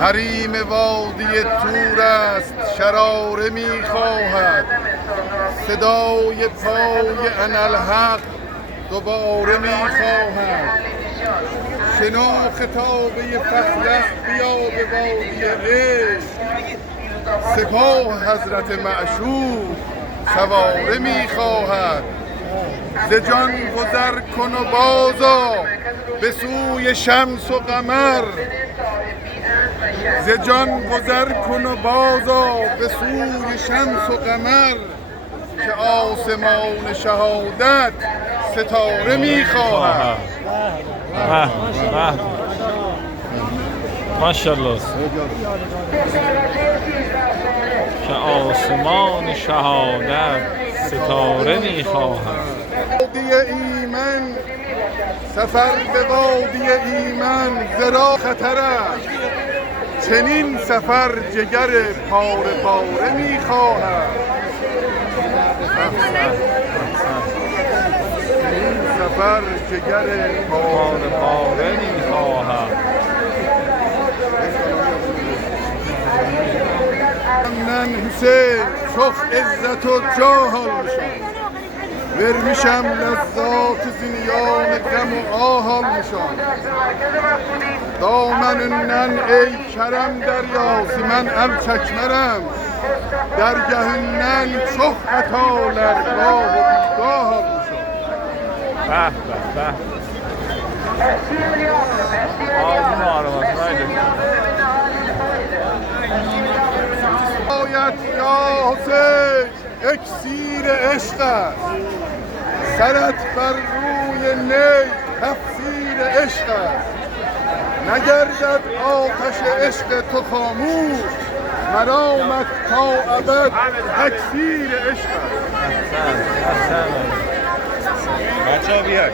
حریم وادی تور است شراره میخواهد، صدای پای اناالحق دوباره میخواهد. شنو خطابه فخلع بیا به وادی عشق، سپاه حضرت معشوق سواره میخواهد. ز جان گذر کن و بازآ به سوی شمس و قمر، ز جان گذر کن و بازآ به سوی شمس و قمر، که آسمان شهادت ستاره میخواهد. ماشاءالله، که آسمان شهادت ستاره میخواهد. وادی ایمن، سفر به وادی ایمن ز خطر است، چنین سفر جگر پاره پاره میخواهد. این سفر جگر پاره پاره میخواهد. من حسین چخ عزت و جاهالشان، ورمیشم لذات زنیان غم و آهالشان. دامن نن ای کرم دریاسی من ام چکمرم، درگه نن چخ عطالر گاه و بیگاهالشان. به به به، آزم آرامت آیت یا حسین اکسیر عشق است، سرت بر روی نی تفسیر عشق است. نگردد آتش عشق تو خاموش، مرامت تا ابد تکثیر عشق است. بچه ها بیاد.